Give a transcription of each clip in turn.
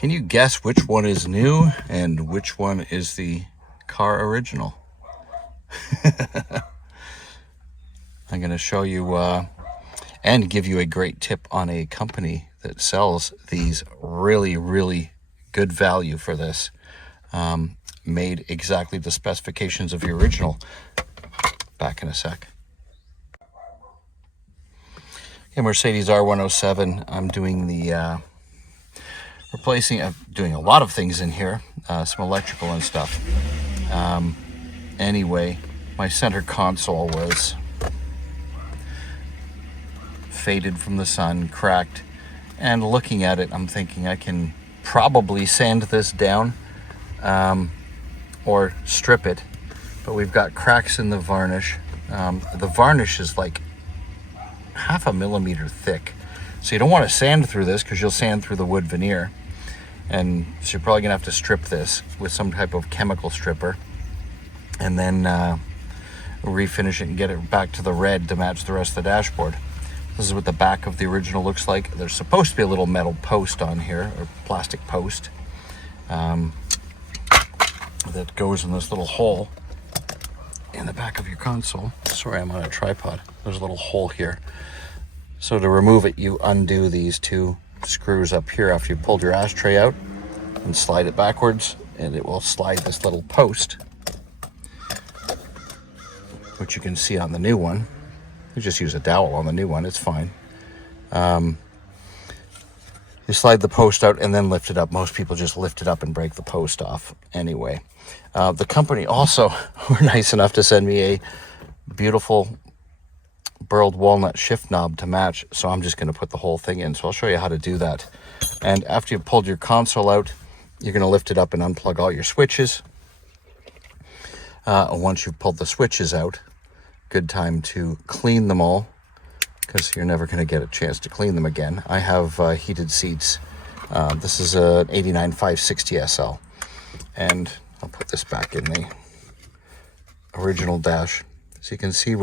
Can you guess which one is new and which one is the car original? I'm going to show you and give you a great tip on a company that sells these really good value for this. Made exactly the specifications of the original. Back in a sec. Okay, Mercedes R107. I'm doing the doing a lot of things in here, some electrical and stuff. Anyway, my center console was faded from the sun, cracked, and looking at it, I'm thinking I can probably sand this down or strip it, but we've got cracks in the varnish. The varnish is like 0.5 millimeter thick, so you don't want to sand through this because you'll sand through the wood veneer, and so you're probably gonna have to strip this with some type of chemical stripper, and then refinish it and get it back to the red to match the rest of the dashboard. This is what the back of the original looks like. There's supposed to be a little metal post on here, or plastic post, that goes in this little hole in the back of your console. Sorry, I'm on a tripod. There's a little hole here. So to remove it, you undo these two screws up here after you've pulled your ashtray out and slide it backwards, and it will slide this little post, which you can see on the new one. You just use a dowel on the new one, it's fine. You slide the post out and then lift it up. Most people just lift it up and break the post off anyway. The company also were nice enough to send me a beautiful burled walnut shift knob to match, so I'm just going to put the whole thing in. So I'll show you how to do that. And after you've pulled your console out, you're going to lift it up and unplug all your switches. Once you've pulled the switches out, good time to clean them all, because you're never going to get a chance to clean them again. I have heated seats. This is an 89 560 SL, and I'll put this back in the original dash. So you can see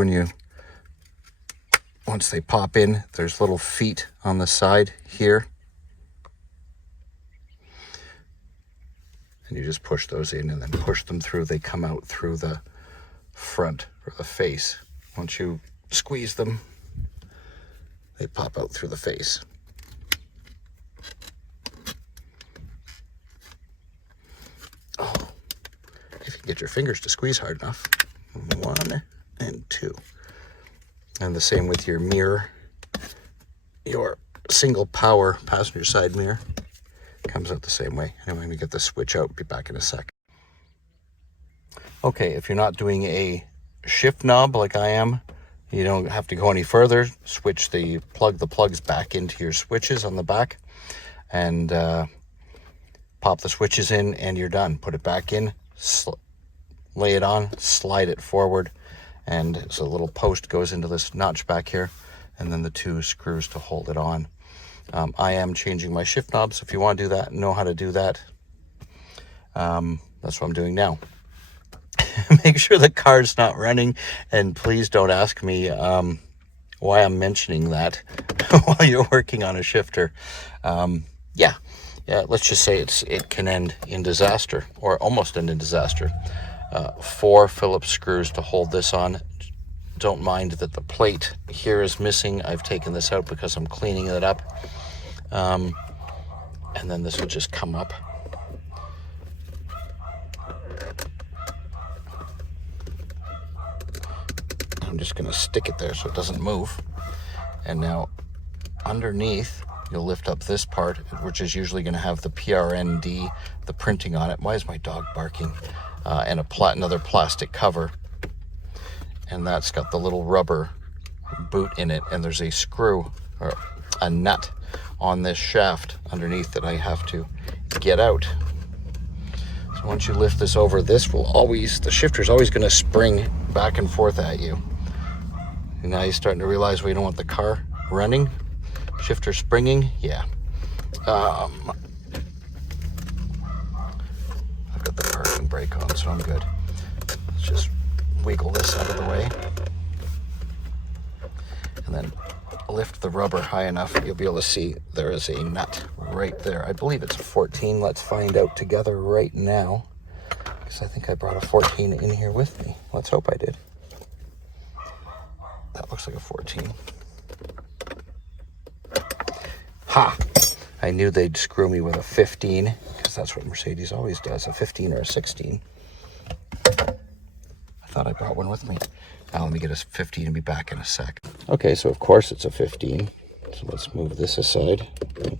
once they pop in, there's little feet on the side here, and you just push those in and then push them through. They come out through the front or the face. Once you squeeze them, they pop out through the face. Oh, if you get your fingers to squeeze hard enough. 1 and 2. And the same with your mirror. Your single power passenger side mirror comes out the same way. Anyway, let me get the switch out. Be back in a sec. Okay, if you're not doing a shift knob like I am, you don't have to go any further. Switch the plugs back into your switches on the back, and pop the switches in, and you're done. Put it back in, lay it on, slide it forward, and so a little post goes into this notch back here, and then the two screws to hold it on. I am changing my shift knob, so if you want to do that, know how to do that, that's what I'm doing now. Make sure the car's not running, and please don't ask me why I'm mentioning that while you're working on a shifter. Yeah, let's just say it can end in disaster, or almost end in disaster. 4 Phillips screws to hold this on. Don't mind that the plate here is missing. I've taken this out because I'm cleaning it up. And then this will just come up. I'm just going to stick it there so it doesn't move. And now underneath, you'll lift up this part, which is usually going to have the PRND, the printing on it. Why is my dog barking? And another plastic cover. And that's got the little rubber boot in it. And there's a screw or a nut on this shaft underneath that I have to get out. So once you lift this over, the shifter's always going to spring back and forth at you. And now you're starting to realize we don't want the car running. Shifter springing, yeah. I've got the parking brake on, so I'm good. Let's just wiggle this out of the way. And then lift the rubber high enough, you'll be able to see there is a nut right there. I believe it's a 14. Let's find out together right now, because I think I brought a 14 in here with me. Let's hope I did. That looks like a 14. Ha! I knew they'd screw me with a 15, because that's what Mercedes always does, a 15 or a 16. I thought I brought one with me. Now let me get a 15 and be back in a sec. Okay, so of course it's a 15. So let's move this aside.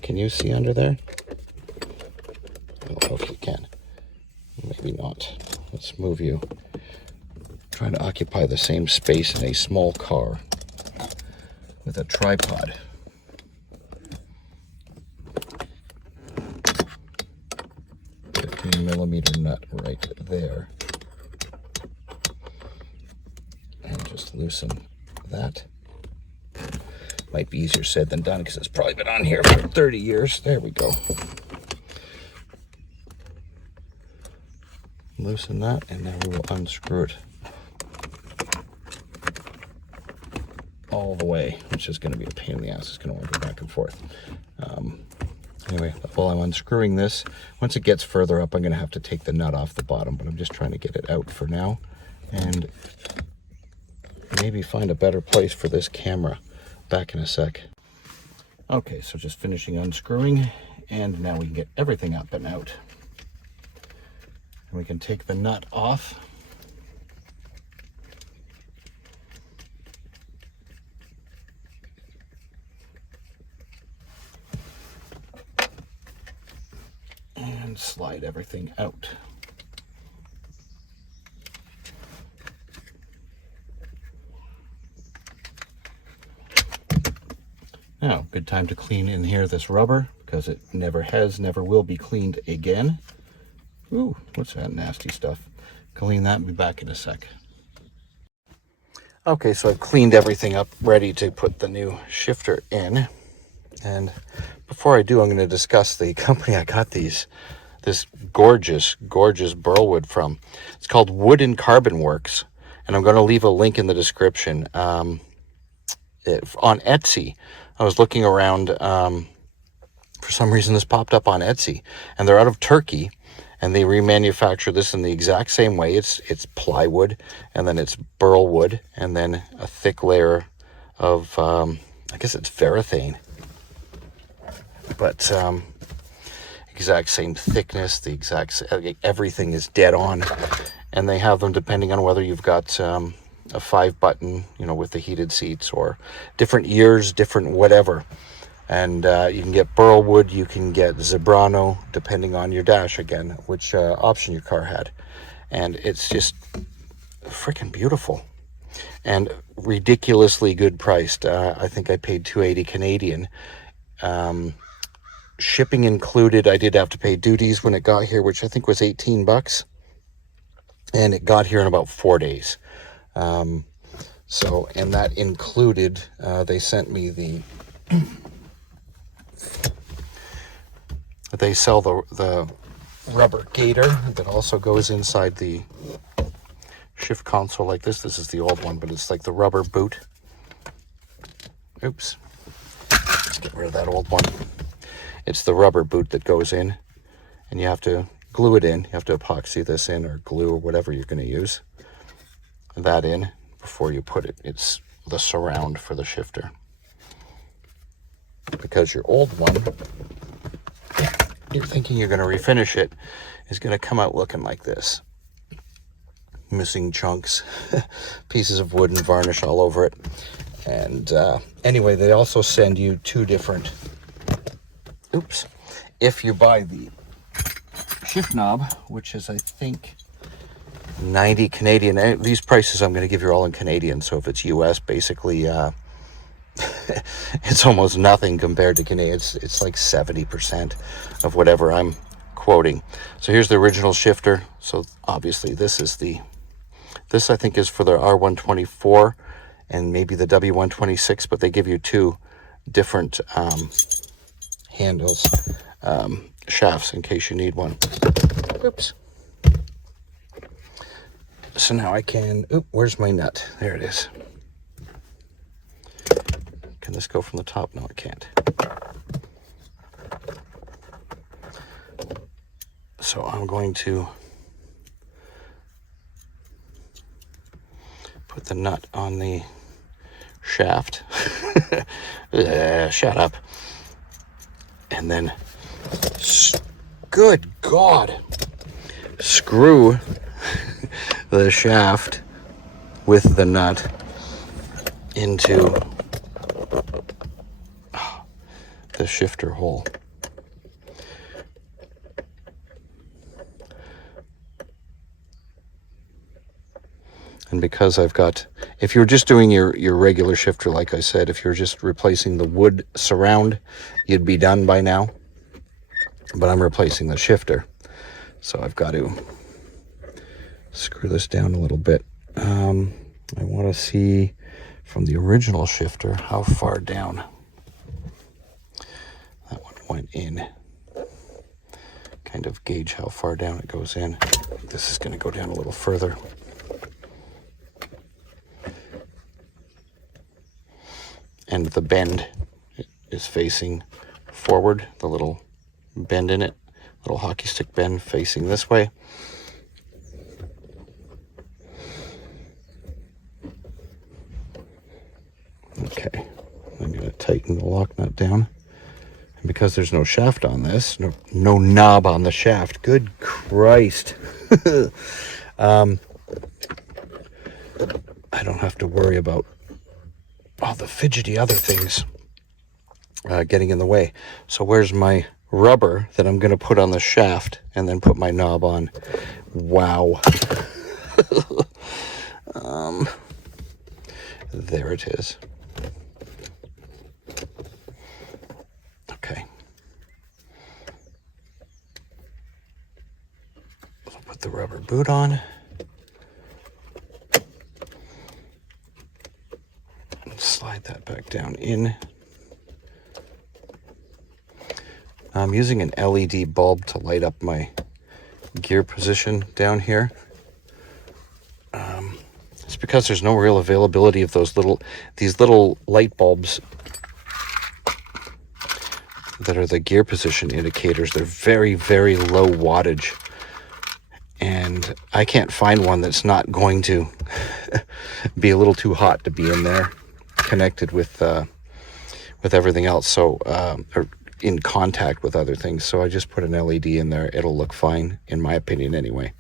Can you see under there? I don't know if you can. Maybe not. Let's move you. Trying to occupy the same space in a small car with a tripod. $15mm nut right there. And just loosen that. Might be easier said than done because it's probably been on here for 30 years. There we go. Loosen that, and now we will unscrew it all the way, which is going to be a pain in the ass. It's going to want to go back and forth. Anyway, while I'm unscrewing this, once it gets further up, I'm going to have to take the nut off the bottom, but I'm just trying to get it out for now, and maybe find a better place for this camera. Back in a sec. Okay, so just finishing unscrewing, and now we can get everything up and out. And we can take the nut off. And slide everything out. Now, good time to clean in here this rubber, because it never will be cleaned again. Ooh, what's that nasty stuff? Clean that and be back in a sec. Okay, so I've cleaned everything up, ready to put the new shifter in. And before I do, I'm going to discuss the company I got this gorgeous burlwood from. It's called Wood and Carbon Works, and I'm going to leave a link in the description. On Etsy, I was looking around, for some reason this popped up on Etsy, and they're out of Turkey, and they remanufacture this in the exact same way. It's plywood, and then it's burl wood, and then a thick layer of, I guess it's varathane, but exact same thickness, the exact, everything is dead on, and they have them depending on whether you've got a 5-button, with the heated seats, or different years, different whatever. And you can get burl wood, you can get zebrano, depending on your dash again, which option your car had. And it's just freaking beautiful and ridiculously good priced. I think I paid $280 Canadian. Shipping included. I did have to pay duties when it got here, which I think was $18, and it got here in about 4 days. And that included, they sent me they sell the rubber gator that also goes inside the shift console like this. This is the old one, but it's like the rubber boot. Oops. Let's get rid of that old one. It's the rubber boot that goes in, and you have to glue it in. You have to epoxy this in, or glue, or whatever you're going to use that in before you put it. It's the surround for the shifter, because your old one, you're thinking you're going to refinish it, is going to come out looking like this. Missing chunks, pieces of wood and varnish all over it. And anyway, they also send you 2 different, if you buy the shift knob, which is, I think, 90 Canadian. These prices I'm going to give you all in Canadian, so if it's US, basically it's almost nothing compared to Canadian. It's like 70% of whatever I'm quoting. So here's the original shifter. So obviously this I think is for the R124 and maybe the W126, but they give you 2 different handles, shafts, in case you need one. Oops. So now I can, where's my nut? There it is. Can this go from the top? No, it can't. So I'm going to put the nut on the shaft. Shut up. And then, good God, screw the shaft with the nut into the shifter hole. And because I've got, if you're just doing your regular shifter, like I said, if you're just replacing the wood surround, you'd be done by now. But I'm replacing the shifter. So I've got to screw this down a little bit. I want to see from the original shifter how far down that one went in. Kind of gauge how far down it goes in. This is going to go down a little further. And the bend is facing forward, the little bend in it, little hockey stick bend facing this way. Okay, I'm going to tighten the lock nut down. And because there's no shaft on this, no knob on the shaft, good Christ. I don't have to worry about all the fidgety other things getting in the way. So where's my rubber that I'm going to put on the shaft and then put my knob on? Wow. There it is. Okay. So put the rubber boot on. Slide that back down in. I'm using an LED bulb to light up my gear position down here. It's because there's no real availability of these little light bulbs that are the gear position indicators. They're very, very low wattage. And I can't find one that's not going to be a little too hot to be in there, connected with everything else, so or in contact with other things. So I just put an LED in there. It'll look fine, in my opinion, anyway.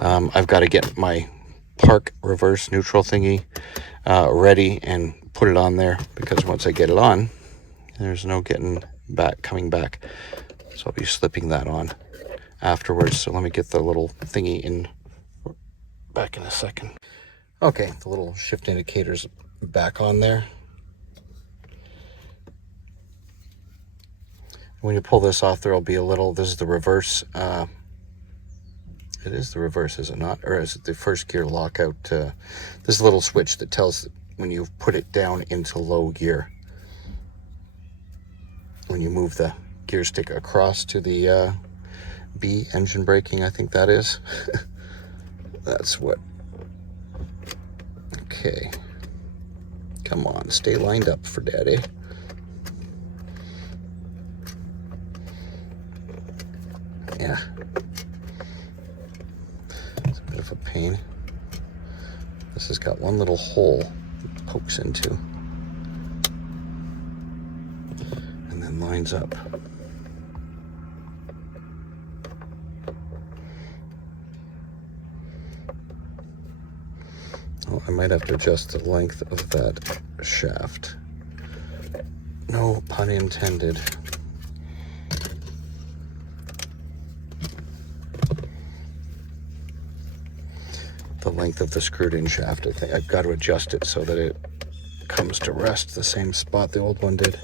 I've got to get my park reverse neutral thingy ready and put it on there, because once I get it on, there's no coming back. So I'll be slipping that on afterwards. So let me get the little thingy in back in a second. Okay, the little shift indicator's back on there. When you pull this off, there'll be a little, this is the reverse, it is the reverse, is it not? Or is it the first gear lockout? This is a little switch that tells when you put it down into low gear. When you move the gear stick across to the B, engine braking, I think that is. That's what. Okay. Come on, stay lined up for daddy. Yeah. It's a bit of a pain. This has got one little hole it pokes into and then lines up. Oh, I might have to adjust the length of that shaft. No pun intended. The length of the screwed in shaft, I think I've got to adjust it so that it comes to rest the same spot the old one did.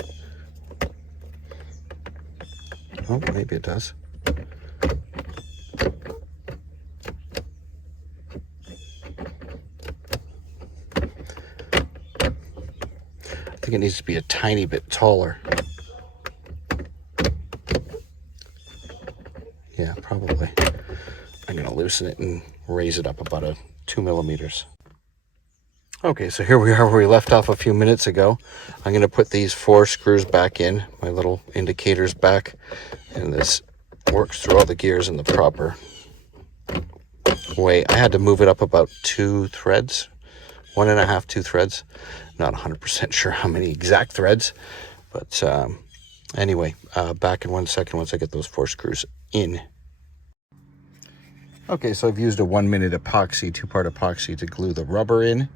Oh, maybe it does. I think it needs to be a tiny bit taller. Yeah, probably. I'm going to loosen it and raise it up about 2 millimeters. Okay, so here we are where we left off a few minutes ago. I'm going to put these 4 screws back in, my little indicators back, and this works through all the gears in the proper way. I had to move it up about 2 threads, 1.5, 2 threads. Not 100% sure how many exact threads, but anyway, back in 1 second once I get those 4 screws in. Okay, so I've used a 1-minute epoxy, 2-part epoxy to glue the rubber in.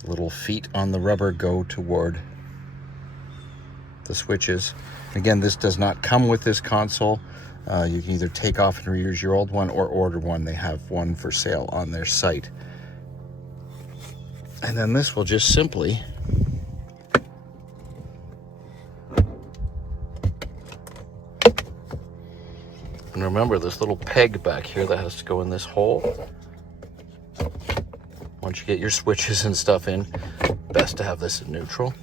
The little feet on the rubber go toward the switches. Again, this does not come with this console. You can either take off and reuse your old one or order one. They have one for sale on their site. And then this will just simply and remember this little peg back here that has to go in this hole. Once you get your switches and stuff in, best to have this in neutral.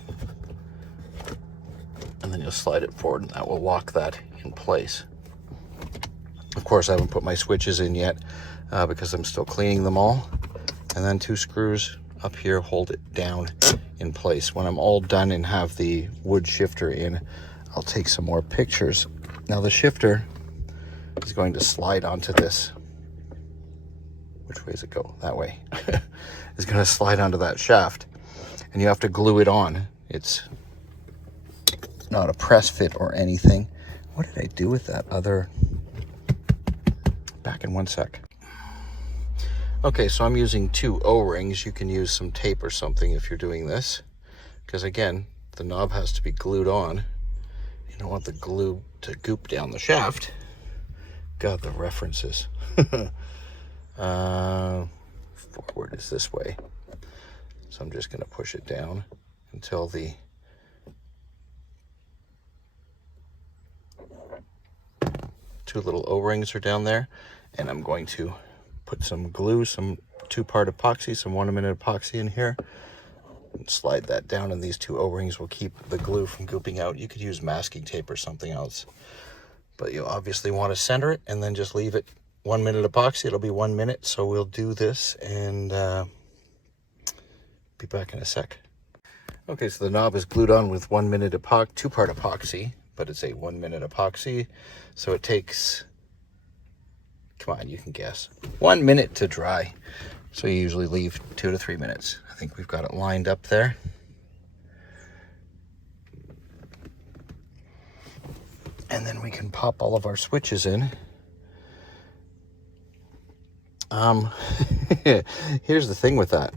And then you'll slide it forward and that will lock that in place. Of course, I haven't put my switches in yet because I'm still cleaning them all. And then 2 screws up here hold it down in place. When I'm all done and have the wood shifter in, I'll take some more pictures. Now the shifter is going to slide onto this. Which way does it go? That way. It's going to slide onto that shaft, and you have to glue it on. It's not a press fit or anything. What did I do with that other? Back in 1 sec. Okay, so I'm using 2 O-rings. You can use some tape or something if you're doing this, because again, the knob has to be glued on. You don't want the glue to goop down the shaft. God, the references. Forward is this way. So I'm just going to push it down until the two little O-rings are down there. And I'm going to put some glue, some 2-part epoxy, some 1-minute epoxy in here. And slide that down, and these 2 O-rings will keep the glue from gooping out. You could use masking tape or something else. But you'll obviously want to center it and then just leave it 1-minute epoxy. It'll be 1 minute. So we'll do this and be back in a sec. Okay, so the knob is glued on with 1-minute 2-part epoxy, but it's a 1-minute epoxy. So it takes, come on, you can guess, 1 minute to dry. So you usually leave 2 to 3 minutes. I think we've got it lined up there. And then we can pop all of our switches in. Here's the thing with that.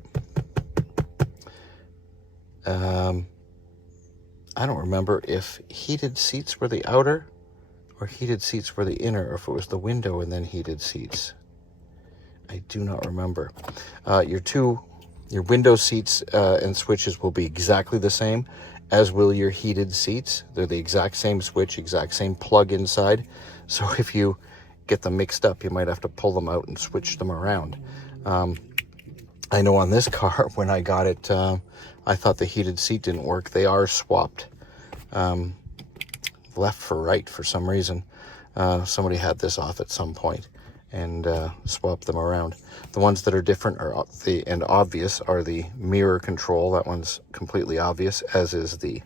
I don't remember if heated seats were the outer or heated seats were the inner, or if it was the window and then heated seats. I do not remember. Your window seats and switches will be exactly the same, as will your heated seats. They're the exact same switch, exact same plug inside. So if you get them mixed up, you might have to pull them out and switch them around. I know on this car, when I got it, I thought the heated seat didn't work. They are swapped left for right for some reason. Somebody had this off at some point and swapped them around. The ones that are different and obvious are the mirror control. That one's completely obvious, as is the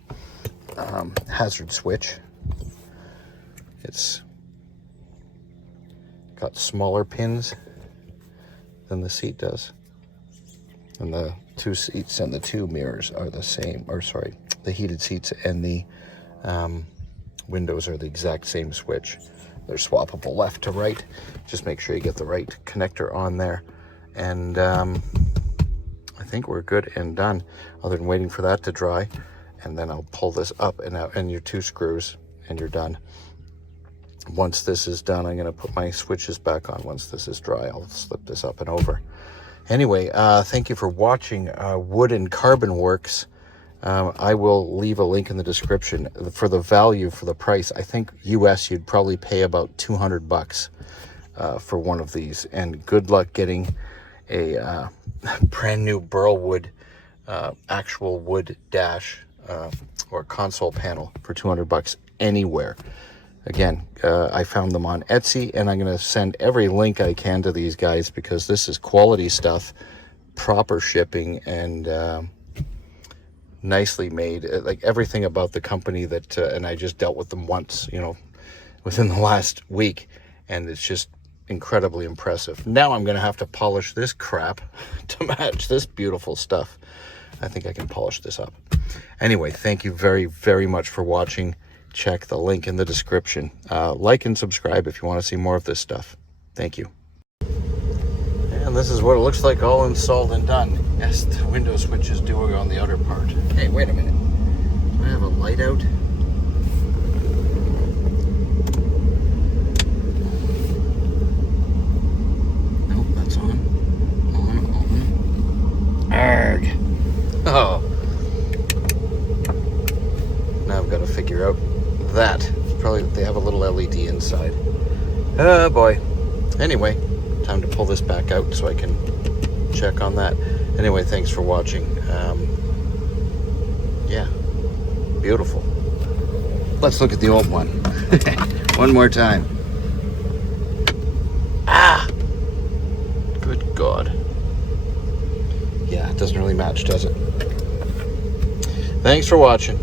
hazard switch. It's got smaller pins than the seat does. And the 2 seats and the 2 mirrors are the same, or sorry, the heated seats and the windows are the exact same switch. They're swappable left to right. Just make sure you get the right connector on there. And I think we're good and done, other than waiting for that to dry. And then I'll pull this up and out, and your 2 screws, and you're done. Once this is done, I'm going to put my switches back on. Once this is dry, I'll slip this up and over. Anyway, thank you for watching Wood and Carbon Works. I will leave a link in the description for the value, for the price. I think US you'd probably pay about $200 for one of these. And good luck getting a brand new Burlwood actual wood dash or console panel for $200 anywhere. Again, I found them on Etsy, and I'm going to send every link I can to these guys because this is quality stuff, proper shipping and nicely made. Like everything about the company that, and I just dealt with them once, you know, within the last week, and it's just incredibly impressive. Now I'm going to have to polish this crap to match this beautiful stuff. I think I can polish this up. Anyway, thank you very, very much for watching. Check the link in the description. Like and subscribe if you want to see more of this stuff. Thank you. And this is what it looks like all installed and done. Yes, the window switches do go on the outer part. Hey, wait a minute. Do I have a light out? Nope, that's on. On. Arrgh. Oh. Now I've got to figure out that. Probably they have a little LED inside. Oh boy. Anyway, time to pull this back out so I can check on that. Anyway, thanks for watching. Yeah, beautiful. Let's look at the old one. One more time. Ah! Good God. Yeah, it doesn't really match, does it? Thanks for watching.